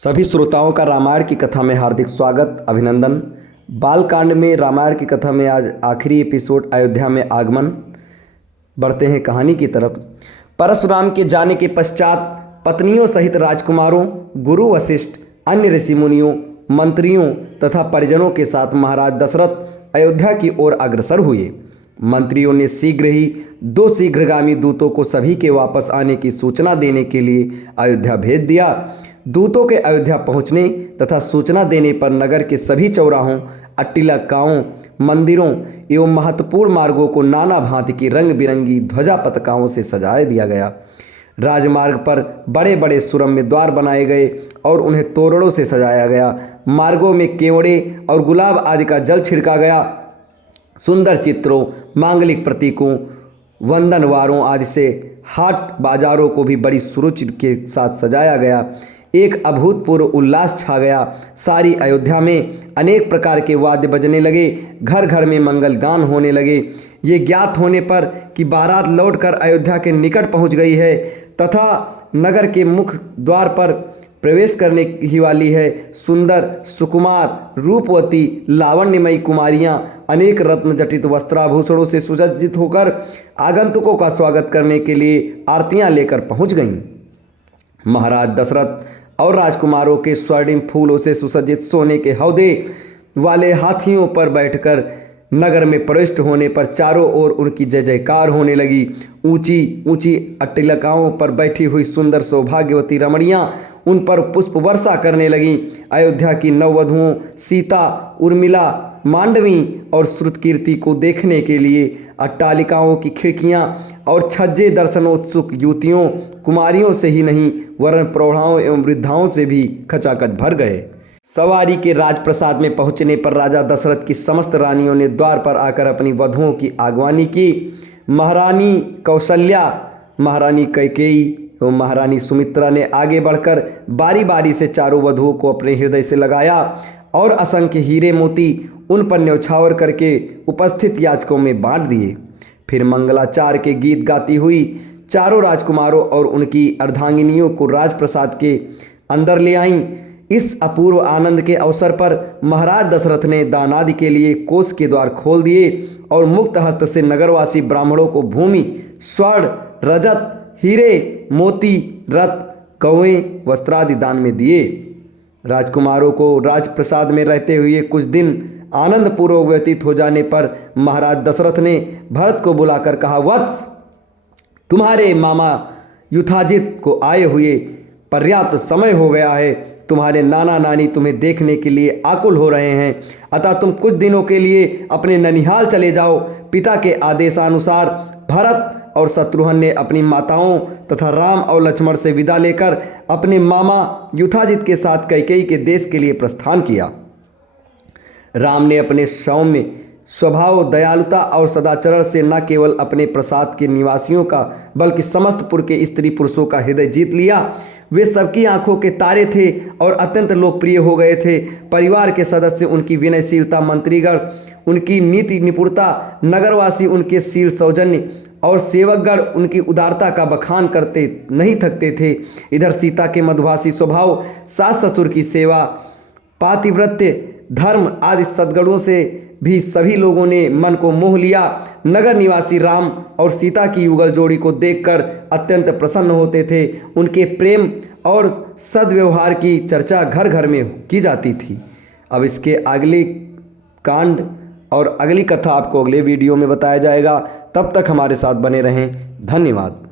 सभी श्रोताओं का रामायण की कथा में हार्दिक स्वागत अभिनंदन। बालकांड में रामायण की कथा में आज आखिरी एपिसोड अयोध्या में आगमन। बढ़ते हैं कहानी की तरफ। परशुराम के जाने के पश्चात पत्नियों सहित राजकुमारों, गुरु वशिष्ठ, अन्य ऋषि मुनियों, मंत्रियों तथा परिजनों के साथ महाराज दशरथ अयोध्या की ओर अग्रसर हुए। मंत्रियों ने शीघ्र ही 2 शीघ्रगामी दूतों को सभी के वापस आने की सूचना देने के लिए अयोध्या भेज दिया। दूतों के अयोध्या पहुंचने तथा सूचना देने पर नगर के सभी चौराहों, अट्टिलकाओं, मंदिरों एवं महत्वपूर्ण मार्गों को नाना भांति की रंग बिरंगी ध्वजा पताकाओं से सजाया दिया गया। राजमार्ग पर बड़े बड़े सुरम्य द्वार बनाए गए और उन्हें तोरणों से सजाया गया। मार्गों में केवड़े और गुलाब आदि का जल छिड़का गया। सुंदर चित्रों, मांगलिक प्रतीकों, वंदनवारों आदि से हाट बाजारों को भी बड़ी सुरुचि के साथ सजाया गया। एक अभूतपूर्व उल्लास छा गया। सारी अयोध्या में अनेक प्रकार के वाद्य बजने लगे। घर घर में मंगल गान होने लगे। ये ज्ञात होने पर कि बारात लौटकर अयोध्या के निकट पहुंच गई है तथा नगर के मुख्य द्वार पर प्रवेश करने ही वाली है, सुंदर, सुकुमार, रूपवती, लावण्यमयी कुमारियां अनेक रत्न जटित वस्त्राभूषणों से सुसज्जित होकर आगंतुकों का स्वागत करने के लिए आरतियां लेकर पहुंच गईं। महाराज दशरथ और राजकुमारों के स्वर्णिम फूलों से सुसज्जित सोने के हौदे वाले हाथियों पर बैठकर नगर में प्रविष्ट होने पर चारों ओर उनकी जय जयकार होने लगी। ऊंची ऊंची अट्टिलकाओं पर बैठी हुई सुंदर सौभाग्यवती रमणियां उन पर पुष्प वर्षा करने लगीं। अयोध्या की नववधुओं सीता, उर्मिला, मांडवी और श्रुतकीर्ति को देखने के लिए अट्टालिकाओं की खिड़कियां और छज्जे दर्शनोत्सुक युवतियों, कुमारियों से ही नहीं वरन प्रौढ़ाओं एवं वृद्धाओं से भी खचाखच भर गए। सवारी के राजप्रसाद में पहुंचने पर राजा दशरथ की समस्त रानियों ने द्वार पर आकर अपनी वधुओं की आगवानी की। महारानी कौशल्या, महारानी कैकेयी एवं महारानी सुमित्रा ने आगे बढ़कर बारी बारी से चारों वधुओं को अपने हृदय से लगाया और असंख्य हीरे मोती उन पर न्यौछावर करके उपस्थित याचकों में बांट दिए। फिर मंगलाचार के गीत गाती हुई चारों राजकुमारों और उनकी अर्धांगिनियों को राजप्रसाद के अंदर ले आईं। इस अपूर्व आनंद के अवसर पर महाराज दशरथ ने दानादि के लिए कोष के द्वार खोल दिए और मुक्त हस्त से नगरवासी ब्राह्मणों को भूमि, स्वर्ण, रजत, हीरे, मोती, रत्न, कौएं, वस्त्रादि दान में दिए। राजकुमारों को राजप्रसाद में रहते हुए कुछ दिन आनंद पूर्वक व्यतीत हो जाने पर महाराज दशरथ ने भरत को बुलाकर कहा, वत्स, तुम्हारे मामा युधाजित को आए हुए पर्याप्त समय हो गया है। तुम्हारे नाना नानी तुम्हें देखने के लिए आकुल हो रहे हैं, अतः तुम कुछ दिनों के लिए अपने ननिहाल चले जाओ। पिता के आदेशानुसार भरत और शत्रुघ्न ने अपनी माताओं तथा राम और लक्ष्मण से विदा लेकर अपने मामा युधाजित के साथ कैकेयी के देश के लिए प्रस्थान किया। राम ने अपने सौम्य स्वभाव, दयालुता और सदाचरण से न केवल अपने प्रसाद के निवासियों का बल्कि समस्त पुर के स्त्री पुरुषों का हृदय जीत लिया। वे सबकी आंखों के तारे थे और अत्यंत लोकप्रिय हो गए थे। परिवार के सदस्य उनकी विनयशीलता, मंत्रीगण उनकी नीति निपुणता, नगरवासी उनके शील सौजन्य और सेवकगण उनकी उदारता का बखान करते नहीं थकते थे। इधर सीता के मधुभाषी स्वभाव, सास ससुर की सेवा, पातिव्रत्य, धर्म आदि सद्गुणों से भी सभी लोगों ने मन को मोह लिया। नगर निवासी राम और सीता की युगल जोड़ी को देखकर अत्यंत प्रसन्न होते थे। उनके प्रेम और सद्व्यवहार की चर्चा घर घर में की जाती थी। अब इसके अगले कांड और अगली कथा आपको अगले वीडियो में बताया जाएगा। तब तक हमारे साथ बने रहें। धन्यवाद।